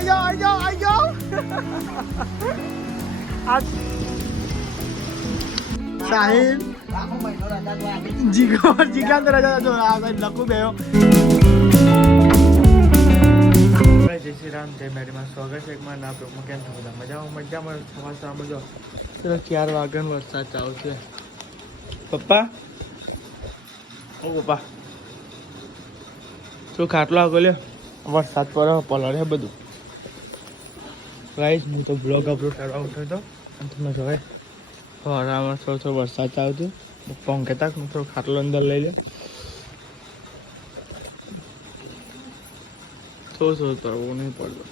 આઈ જાઓ સાહેબ જીગાંત રાજા જો આ લખું બેયો જય શ્રી રામ જય મેરીમાં સ્વાગત છે એકમાં ના પ્રમુખ કેમ છો બધા મજામાં સવાર બધો ચલો 4 વાગ્યાનો વરસાદ ચાલુ છે પપ્પા ઓ પપ્પા શું ખાટલો આગળ લ્યો વરસાદ પડે પલળે બધું ગાઈસ હું તો બ્લોગ અપલોડ કરવા ઉઠ્યો હતો અને તમે જોવે હવામાં થોડો વરસાદ ચાલુ થયો પપ્પા કહેતા હું થોડો ખાટલો અંદર લઈ લે થોડું તરવું નહીં પડતું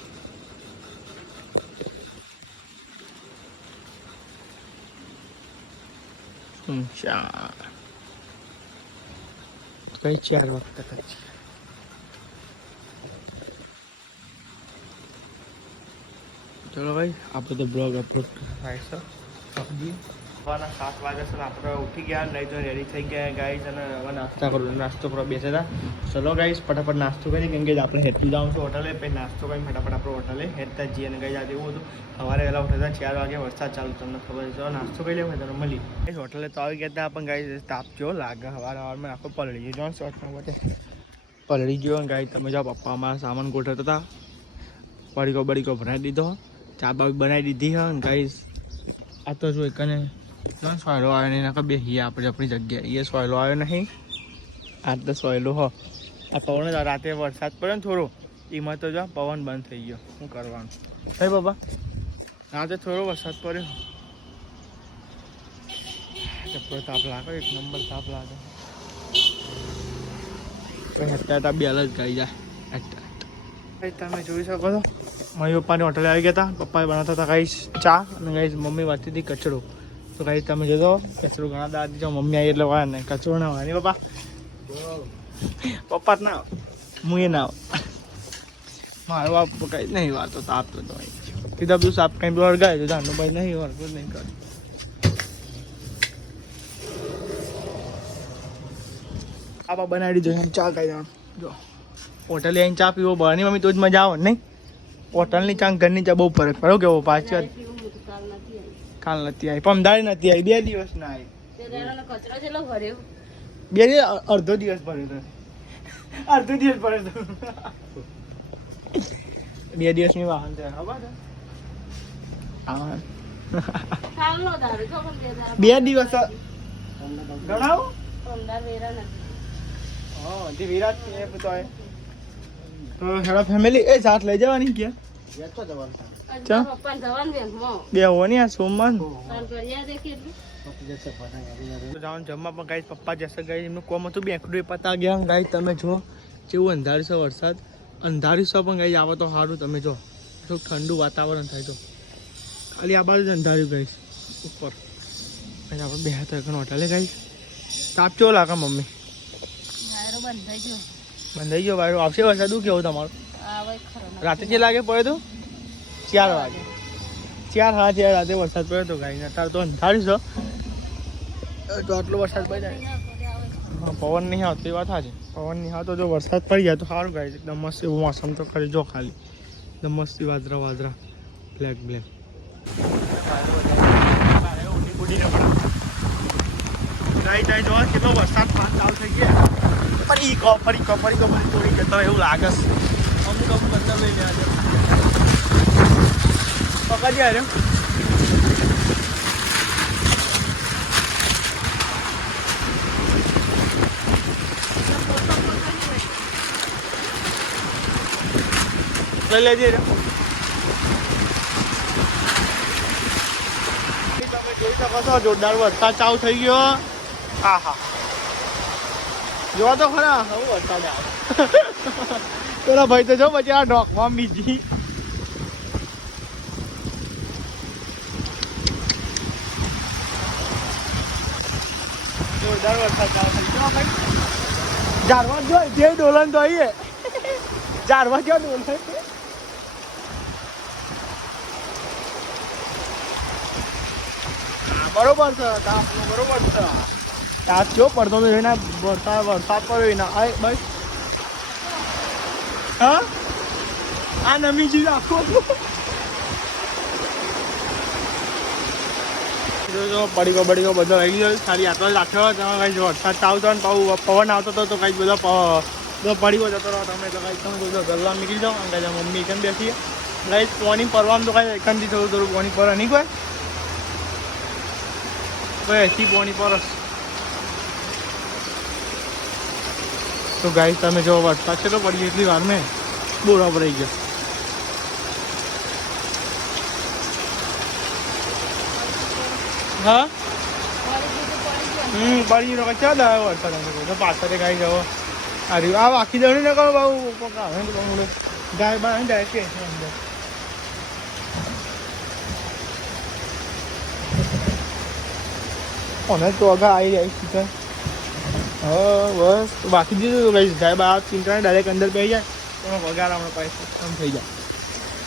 કઈ 4 વાગતા હતા ચલો ભાઈ આપણે તો બ્લોગ અપલોડ થાય છે સવારના 7 વાગ્યા છે આપણે ઉઠી ગયા નહીં તો રેડી થઈ ગયા ગાઈસ અને હવે નાસ્તો કરવા બેસેલા ચલો ગાઈસ ફટાફટ નાસ્તો કરીએ કેમ કે આપણે હેઠું જાઉં છું હોટલે પછી નાસ્તો કરીને ફટાફટ આપણે હોટલે હેઠતા જઈએ અને ગાઈસ આજે એવું હતું સવારે વહેલા ઉઠ્યા 4 વાગે વરસાદ ચાલુ તમને ખબર છે ચલો નાસ્તો કરી લેવા તમને મળી હોટલે તો આવી ગયા હતા પણ ગાઈસ તાપ જેવો લાગે સવારમાં આખો પલળી ગયો જોન શોર્ટમાં બધે પલળી ગયો ગાઈસ તમે જાઓ પપ્પા અમારા સામાન ગોઠવતા હતા બડીકો ભરાઈ દીધો ચા બા બનાવી દીધી હા ગાઈસ આ તો જો એકને સોયલો આવ્યો નહીં નાખો બે હી આપણે આપણી જગ્યાએ એ સોયલો આવ્યો નહીં આ તો સોયલો હો આ પવન રાતે વરસાદ પડ્યો ને થોડો એમાં તો જો પવન બંધ થઈ ગયો શું કરવાનું હે બાબા રાતે થોડો વરસાદ પડ્યો ચપ્પર તાપ લાગે એક નંબર તાપ લાગે અત્યારે બે અલગ ગઈ જાય તમે જોઈ શકો છો મમ્મી પપ્પાની હોટલે આવી ગયા હતા પપ્પાએ બનાવતા હતા ગાઈસ ચા અને ગાઈસ મમ્મી વાંચતી હતી કચરો તો ગાઈસ તમે જોજો કચરો ઘણા દાદી જો મમ્મી આવી એટલે વાય ને કચરો ના હોય નહીં પપ્પા જ ના હું એ ના મારો બાપ કઈ નહીં વાતો તાપ તો કીધા બધું સાપ કઈ વળગાય તો જાણનું ભાઈ નહીં વળતું નહીં કરે આ બનાવી દીધો એમ ચા ખાઈ જો હોટલે આવીને ચા પીવો બહારની મમ્મી તો જ મજા આવે નહીં હોટલની ચા ઘરની ચા બહુ ફરક પડો કેવો પાછી કાલ નથી આવી પમદારી નથી આવી 2 દિવસ ના આવી 2 અડધો દિવસ ભર્યો અડધો દિવસ ભર્યો 2 દિવસની વાહન છે ખબર છે 2 દિવસ ગણાવો હા જે વિરાટ છે તો હેડો ફેમિલી એ સાથ લઈ જવાની કે બે હોવાની આ સોમવાન જમવા પણ ગાઈસ પપ્પા જશે ગાઈસ એમનું કોમ હતું બેંકડું પતા ગયા ગાઈસ તમે જો કેવું અંધારું છે વરસાદ અંધારું છે પણ ગાઈસ આવે તો સારું તમે જો થોડું ઠંડુ વાતાવરણ થાય તો ખાલી આ બાજુ જ અંધાર્યું ગાઈસ ઉપર આપણે બે હાથ હોટલે ગાઈસ તાપ કેવો લાગે મમ્મી બંધાઈ ગયો વાયરો આવશે વરસાદ કેવું તમારું રાતે જે લાગે પડ્યો તો 4 વાગે 4 રાતે વરસાદ પડ્યો તો ગાઈને અત્યારે તો અંધારી છે તો આટલો વરસાદ પડી જાય પવન નહીં આવતો એ વાત સાચી પવન નહીં આવતો જો વરસાદ પડી જાય તો સારું ગાય એકદમ મસ્ત એવું મોસમ તો ખરી જો ખાલી એકદમ મસ્તી વાદરા બ્લેક જો કેટલો વરસાદ ચાલુ થઈ ગયા ફરી થોડી કરતા એવું લાગે અમુક અંદર લઈ ગયા પકડી આવ્યો લઈ લેજે તમે જોઈ શકો છો જોરદાર વરસાદ ચાલુ થઈ ગયો હા જોવા તો ખરા હું વરસાદ આવે પેલા ભાઈ તો જો પછી આ ડોકમાં બીજી જોરદાર વરસાદ ચાલુ થઈ ગયો ભાઈ ઝાડવા જો જે ડોલન તો આવીએ ઝાડવા જો ડોલન બરોબર છે બરોબર છે તાપ જો પડતો તો જોઈને વરસાદ પડ્યો ના આય બસ હા આ નમી ગયું આખો પડીકો બધો આવી ગયો ખાલી આટલો જ રાખ્યો તમે કઈ વરસાદ ચાલતો ને પવન આવતો હતો તો કઈ બધો પડીકો જતો રહો તમે તો કઈ તમે બધો ગરવા નીકળી જાઓ અને કઈ મમ્મી એકન બેસીએ કઈ પાણી પરવામાં તો કઈ એકનથી થોડું પાણી પર નહીં કોઈ એથી પાણી પરસ તો ગાય તમે જો વરસાદ છે તો પડી એટલી વાર મેં બોરા પર આવી ગયો હા પડી ગયો ચાલ આવ્યો વરસાદ અમે પાછળ ગાય જવો અરે આ આખી દવડી ન કરો બહુ ગાય બાય ડાયરેક્ટ અંદર અને તો આગળ આવી જાય ચિકન હા બસ બાકી દીધું કઈ ગાય બહાર ચિંતા ડાયરેક્ટ અંદર પડી જાય એમાં વગાર આપણે પૈસા આમ થઈ જાય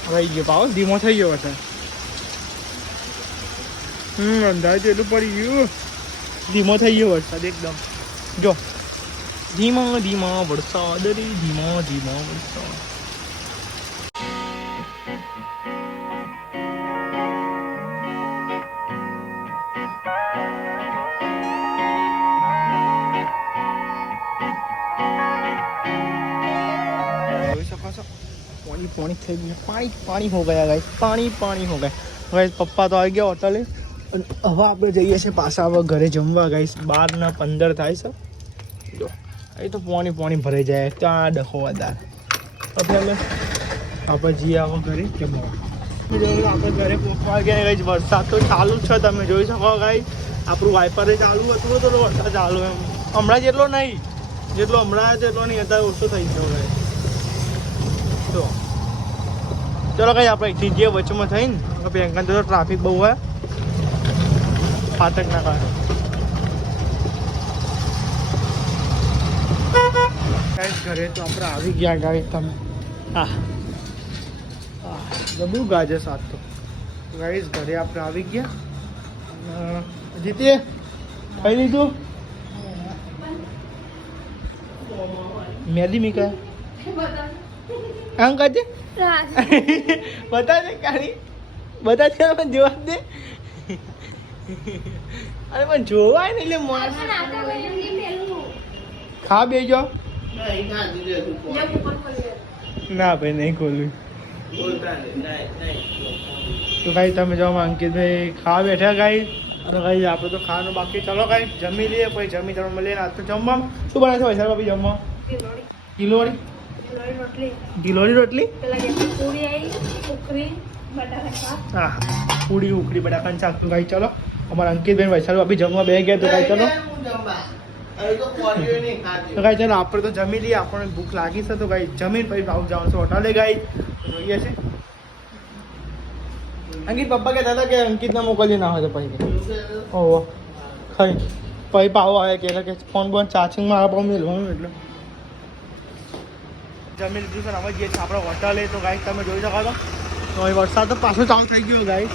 હવે આવી ગયો પાવો ધીમો થઈ ગયો વરસાદ અંદાજ એટલું પડી ગયું ધીમો થઈ ગયો વરસાદ એકદમ જો ધીમા ધીમા વરસાદ રે ધીમા ધીમા વરસાદ पानी થઈ ગયું પાણી હો ગયા ગાઈસ પાણી હો ગયા ગાઈસ પપ્પા તો આવી ગયા હોટલે અને હવે આપણે જઈએ છીએ પાછા હવે ઘરે જમવા ગાઈસ 12:15 થાય છે જો એ તો પાણી ભરાઈ જાય ત્યાં ડખો વધારે હવે આપણે જઈએ આવો ઘરે જમવા આપણે ઘરે પહોંચવા ગયા ગાઈસ વરસાદ તો ચાલુ જ છે તમે જોઈ શકો ગાઈસ આપણું વાઇપર ચાલુ હતું તો વરસાદ ચાલુ એમ હમણાં જેટલો નહીં જેટલો હમણાં જેટલો નહીં અત્યારે ઓછો થઈ ગયો ગાઈસ તો ચલો કઈ આપણે જે વચમાં થઈને બેંકમાં તો ટ્રાફિક બહુ હોય ફાટકના કારણે ઘરે તો આપણે આવી ગયા ગાઈસ તમે જબરું ગાજે સાથ તો ગાઈસ ઘરે આપણે આવી ગયા જીતીએ ખાઈ લીધું મેદી મીકા આમ કાજે બતા દે કાણી બતા દે પણ જોવા દે અરે પણ જોવાય ને એટલે ખા બેજો ના ભાઈ નહીં ખોલ્યું તો ભાઈ તમે જાઓ અંકિતભાઈ ખાવા બેઠા ગાઈ અને ભાઈ આપણે તો ખાવાનું બાકી ચલો ગાઈ જમી લઈએ પછી જમી તમે મળીએ આજ તો જમવા શું બનાવે છે વૈશાલ બાપી જમવા ગિલોરી રોટલી હા પૂરી ઉકળી બટાકાનું શાક તો ભાઈ ચલો અમારા અંકિતભાઈ વૈશાલ બાપી જમવા બે ગયા તો ભાઈ ચલો તો ભાઈ ચાલો આપણે તો જમી લઈએ આપણને ભૂખ લાગી છે તો ભાઈ જમીન પછી ભાવ જવાનું છે હોટલે ગાઈ જોઈએ છે અંકિત પપ્પા કહેતા હતા કે અંકિતને મોકલી ના હોય તો પછી ઓહો ખાઈ પછી પાવો આવે કે ફોન બોન ચાર્જિંગમાં આવે પાવ મેળવાનું એટલે જમી લીધું સર અમે જઈએ છીએ આપણે હોટલે તો ગાઈસ તમે જોઈ શકો છો તો હવે વરસાદ તો પાછો ચાલુ થઈ ગયો ગાઈસ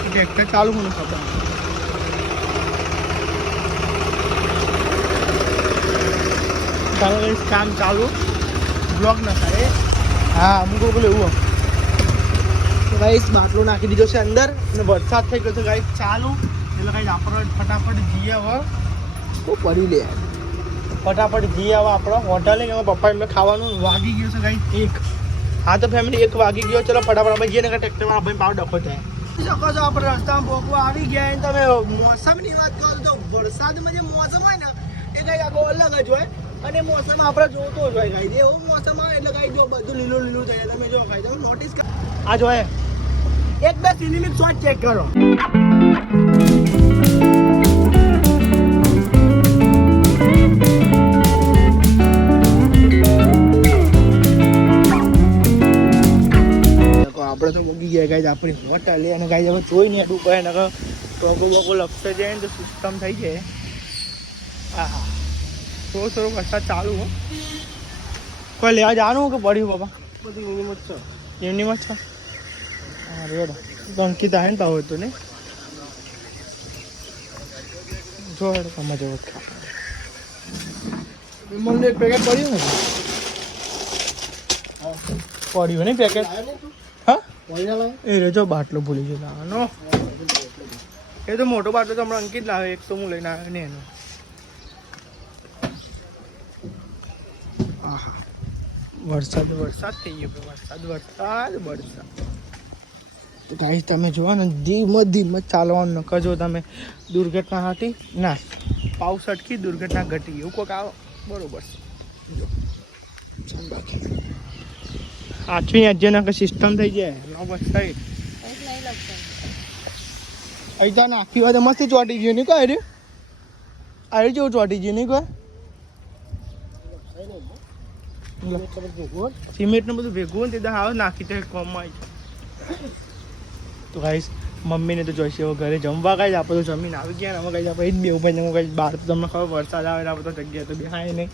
ટ્રેક્ટર ચાલુ મને ખબર ચાલો ગાઈસ કામ ચાલુ બ્લોગ ના થાય હા અમુક બોલે એવું તો ગાઈસ બાટલો નાખી દીધો છે અંદર અને વરસાદ થઈ ગયો છે ગાઈસ ચાલુ એટલે ગાઈસ આપણે ફટાફટ જઈએ હવે શું પડી લે ફટાફટ જઈએ હવે આપણે હોટલે એમાં પપ્પા એમને ખાવાનું વાગી ગયું છે ગાઈસ 1 હા તો ફેમિલી 1 વાગી ગયો ચલો ફટાફટ આપણે જઈએ ને ટ્રેક્ટરમાં ભાઈ ભાવ ડખો થાય શકો છો આપણે રસ્તામાં પોકવા આવી ગયા અને તમે મોસમની વાત કરો તો વરસાદમાં જે મોસમ હોય ને એ કંઈ આખો અલગ જ હોય અને મોસમ આપણે જોતો જ હોય ગાઈ એવો મોસમ આવે એટલે ગાઈ જો બધું લીલું લીલું થાય તમે જો ગાઈ તમે નોટિસ કરો આ જોઈએ એક બે સિનેમિક શોટ ચેક કરો આપણે તો મૂકી ગયા ગાઈઝ આપણી હોટલ અને ગાઈઝ હવે જોઈ નહીં એટલું કહે ને ટોકો બોકો લપસે જાય ને તો સિસ્ટમ થઈ જાય હા હા થોડું વરસાદ ચાલુ હો કોઈ લેવા જવાનું કે પડ્યું બાબા બધી યુનિમત છે યુનિમત છે હા રેડ અંકિત આવે ને પાવ હતું ને જો હેડ તમે જો મને એક પેકેટ પડ્યું ને પડ્યું નહીં પેકેટ હા એ રેજો બાટલો ભૂલી ગયો લાવવાનો એ તો મોટો બાટલો તો હમણાં અંકિત લાવે એક તો હું લઈને આવ્યો ને એનો આહા વરસાદ થઈ ગયો વરસાદ તો ગાઈસ તમે જોવા ને ધીમે ચાલવાનું નકર જો તમે દુર્ઘટના હાટી ના પાઉસ અટકી દુર્ઘટના ઘટી એવું કોઈક આવો બરોબર જો આઠમી અજ્જના કે સિસ્ટમ થઈ જાય નો બસ થઈ અહીંયા નાખી હોય તો મસ્તી ચોટી ગયું નહીં કોઈ અરે જેવું ચોટી ગયું નહીં કોઈ સિમેન્ટ ને બધું ભેગું ને તે હાવ નાખી દે કોમમાં તો ગાઈસ મમ્મીને તો જોઈશે હવે ઘરે જમવા ગાઈસ આપણે તો જમીન આવી ગયા ને હવે ગાઈસ આપણે એ જ બેવું ભાઈ ગાઈસ બહાર તો તમને ખબર વરસાદ આવે ને આપણે તો જગ્યાએ તો બેહાય નહીં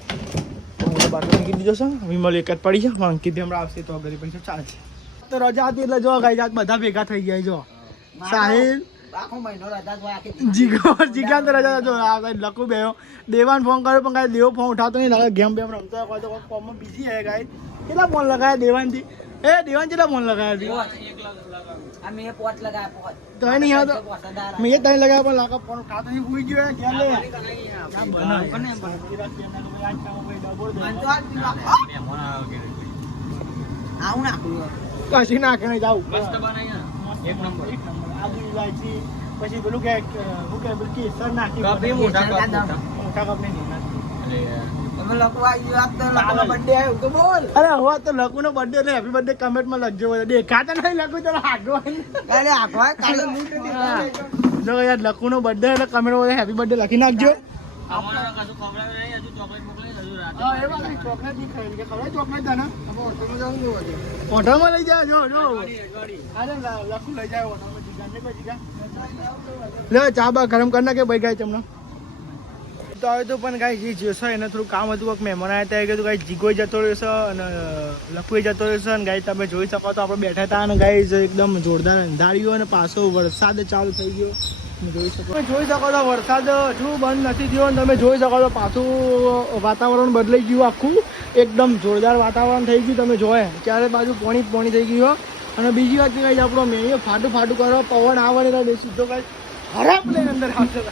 બાર અંકિત દીધો છે વિમલ એક જ પડી છે અંકિત હમણાં આવશે તો ઘરે પૈસા ચાલશે તો રજા હતી એટલે જો ગાઈસ આજ બધા ભેગા થઈ ગયા જો સાહિલ જીગા તો રજા જો લખું બે દેવાન ફોન કર્યો પણ કાંઈ દેવો ફોન ઉઠાતો નહીં લાગે ગેમ બેમ રમતો હોય તો ફોનમાં બીજી હે ગાઈસ કેટલા ફોન લગાયા દેવાનથી દેવાન કેટલા ફોન લગાયા તો નહીં આવતો મેં તને લગાવ્યા પણ લાગે ફોન ઉઠાતો નહીં ભૂઈ ગયો ગેમ લે કશી નાખે નહીં જાઉં એક નંબર આદુ ઇલાયચી પછી પેલું કે હું કે પેલું કેસર નાખી મોટા કપ નહીં તમે લખો આવી વાત તો લખનો બર્થડે આવ્યો તો બોલ અરે હવે તો લખનો બર્થડે એટલે હેપી બર્થડે કમેન્ટમાં લખજો દેખાતા નહીં લખું તો આગવાન કાલે આગવા કાલે જો યાર લખનો બર્થડે એટલે કમેન્ટમાં હેપી બર્થડે લખી નાખજો અમારા કશું ખવડાવે નહીં હજુ ચોકલેટ મોકલી હજુ રાતે હા એ વાત ચોકલેટ ની ખાઈ કે ખવડાવે ચોકલેટ દાના આપણે હોટલમાં જવું જોઈએ હોટલમાં લઈ જાય જો અરે લખું લઈ જાય હોટલમાં જીગા ને જીગા લે ચા બા ગરમ કરી નાખે ભાઈ ગાય તમને તો હવે તો પણ ગાય જે જોશો એને થોડું કામ હતું કોઈક મહેમાન આવ્યા ત્યાં કીધું ગાય જીગોય જતો રહેશે અને લખુએ જતો રહેશે અને ગાય તમે જોઈ શકો તો આપણે બેઠા હતા અને ગાય એકદમ જોરદાર અંધાર્યું અને પાછો વરસાદ ચાલુ થઈ ગયો જોઈ શકો તો વરસાદ હજુ બંધ નથી થયો અને તમે જોઈ શકો તો પાછું વાતાવરણ બદલાઈ ગયું આખું એકદમ જોરદાર વાતાવરણ થઈ ગયું તમે જોયે ચારે બાજુ પોણી થઈ ગયું અને બીજી વાત કઈ આપણો મેં ફાટું કરો પવન આવે ને સીધો કઈ હરાપ લઈને અંદર આવશે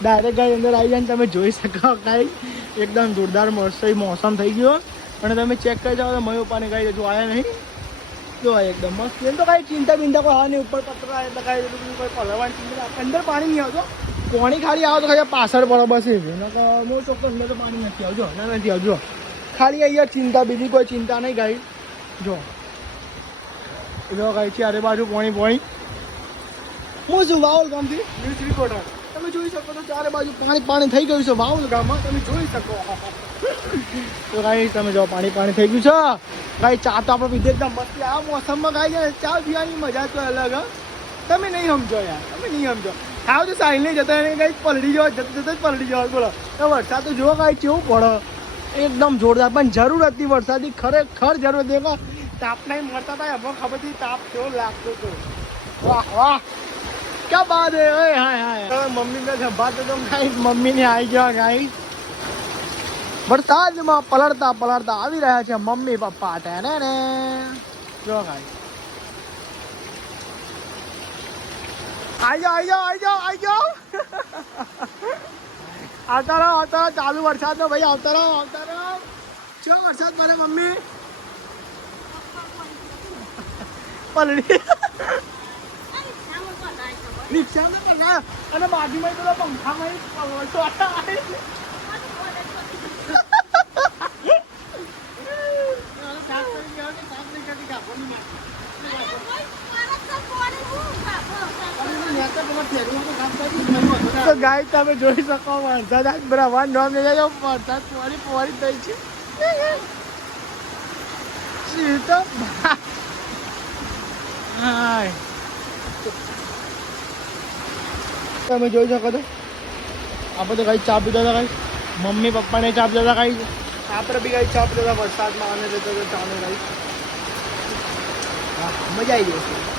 ડાયરેક્ટ ગાય અંદર આવી જાય તમે જોઈ શકો કાંઈ એકદમ જોરદાર મોસમ થઈ ગયો અને તમે ચેક કરી જાઓ તો મમ્મી પપ્પાને કાંઈ હજુ આવ્યા નહીં જો એકદમ મસ્ત એમ તો કાંઈ ચિંતા બિંતા કોઈ હા ઉપર પત્ર આવે એટલે કાંઈ કોઈ પલવવાની ચિંતા અંદર પાણી નહીં આવતો પાણી ખાલી આવે તો ખાલી પાછળ પડે બસ એ છે મોસ્ટ ઓફ અંદર તો પાણી નથી આવજો નથી આવજો ખાલી અહીંયા ચિંતા બીજી કોઈ ચિંતા નહીં ગાઈ જો ગાઈ છે અરે બાજુ પાણી હું છું વાવલ ગામથી ન્યૂઝ રિપોર્ટર તમે જોઈ શકો તો ચારે બાજુ પાણી થઈ ગયું છે વાવલ ગામમાં તમે જોઈ શકો તો ગાઈ તમે જો પાણી થઈ ગયું છે ગાઈ ચા તો આપણે પીધે એકદમ મસ્તી આ મોસમમાં ગાઈ જાય ચા પીવાની મજા તો અલગ તમે નહીં સમજો યાર તમે નહીં સમજો ખાવ તો સાઈલ નહીં જતા એને કંઈક પલડી જવા જતા જ પલડી જવા બોલો તો વરસાદ તો જુઓ કાંઈ કેવું પડે એકદમ જોરદાર પણ જરૂર હતી વરસાદની ખરેખર જરૂર હતી તાપ નહીં મળતા હતા એમાં ખબરથી તાપ કેવો લાગતો હતો વાહ વાહ ક્યાં બાદ હે હાય મમ્મીને સંભાળતો તો ગાઈસ મમ્મીને આવી ગયા ગાઈસ વરસાદમાં પલળતા આવી રહ્યા છે મમ્મી પપ્પા તેને જો ગાઈસ આવી જાઓ આવતા રહો ચાલુ વરસાદ નો ભાઈ આવતા રહો ચો વરસાદ મારે મમ્મી પલડી રિક્ષા ને પણ અને બાજુમાં પેલો પંખામાં તો ગાય તમે જોઈ શકો વરસાદ આજ બરાબર નોમ લઈ જાય વરસાદ પોરી થઈ છે તમે જોઈ શકો છો આપણે તો કઈ ચા પીતા હતા કઈ મમ્મી પપ્પાને ચા પીતા હતા કઈ આપણે બી કઈ ચા પીતા હતા વરસાદમાં આવે તો ચાલે કઈ મજા આવી જશે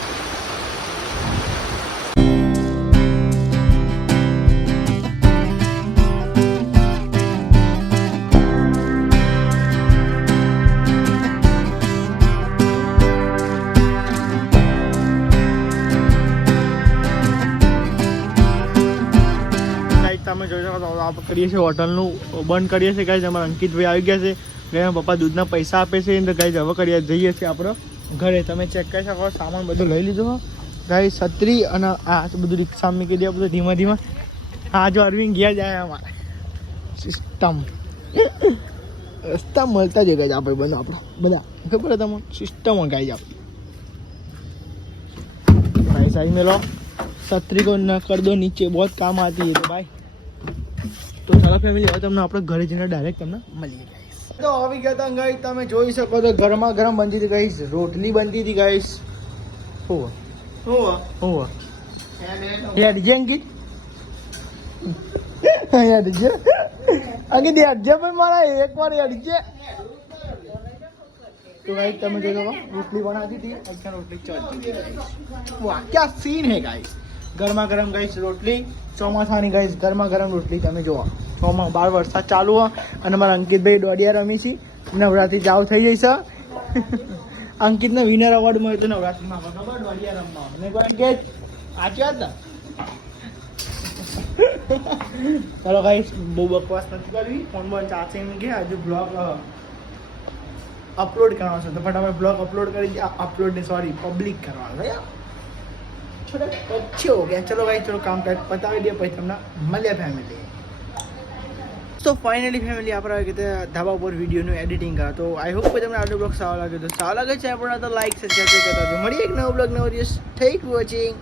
તમે જોઈ શકો છો આપણે કરીએ છીએ હોટલનું બંધ કરીએ છીએ ગાઈઝ. અમારા અંકિતભાઈ આવી ગયા છે. ગયા પપ્પા દૂધના પૈસા આપે છે તો ગાઈઝ હવે કરીએ જઈએ છીએ આપણે ઘરે. તમે ચેક કરી શકો સામાન બધું લઈ લીધું હો ગાઈઝ. છત્રી અને આ બધું રિક્ષા મૂકી દે બધું ધીમા ધીમા. હા જો અરવિંદ ગયા જાય અમારે સિસ્ટમ રસ્તા મળતા જ ગાઈઝ આપણે બંધ આપણો બધા ખબર તમને સિસ્ટમ ગાઈઝ આપણી भाई साइड में लो छतरी को न कर दो नीचे बहुत काम आती है तो भाई તો ચાલો ફેમિલી હવે તમને આપણે ઘરે જઈને ડાયરેક્ટ તમને મળીએ ગાઈસ. તો આવી ગયા હતા ગાઈસ તમે જોઈ શકો છો ગરમા ગરમ બનતી હતી ગાઈસ. રોટલી બનતી હતી ગાઈસ. હોવા યાર જે અંકિત યાર જે અંકિત યાર જે પણ મારા એકવાર યાર જે तो गाइस તમે જોઈ લો રોટલી બનાતી હતી અત્યારે રોટલી ચડતી હતી ગાઈસ. વાહ क्या सीन है गाइस. ગરમા ગરમ ગાઈસ રોટલી ચોમાસાની ગાઈસ ગરમા ગરમ રોટલી તમે જોવા. બહાર વરસાદ ચાલુ હોય અને મારા અંકિતભાઈ દોડિયા રમી છે. નવરાત્રી ચાલુ થઈ ગઈ છે. અંકિતને વિનર એવોર્ડ મળ્યો હતો નવરાત્રીમાં ખબર દોડિયા રમવા. અને અંકિત આચ્યા હતા. ચાલો ગાઈસ બહુ બકવાસ નથી કરવી. ફોન બોન ચાર્જિંગ ગયા હજુ બ્લોગ अपलोड करना है तो फटाफट ब्लॉग अपलोड कर अपलोड नहीं सॉरी पब्लिक करवा भैया छोटा अच्छे हो गया. चलो भाई चलो काम कर बता दिया પછી તમને મળ્યા ફેમિલી. તો ફાઇનલી ફેમિલી આપણે આવી રીતે ધાબા પર વિડીયોનું એડિટિંગ કરા. તો આઈ હોપ કે તમને આટલો બ્લોગ સારો લાગે તો સારો લાગે છે આપણને તો લાઈક સબસ્ક્રાઈબ કરતા મળીએ એક નવો બ્લોગ નવો દિવસ. Thank you watching.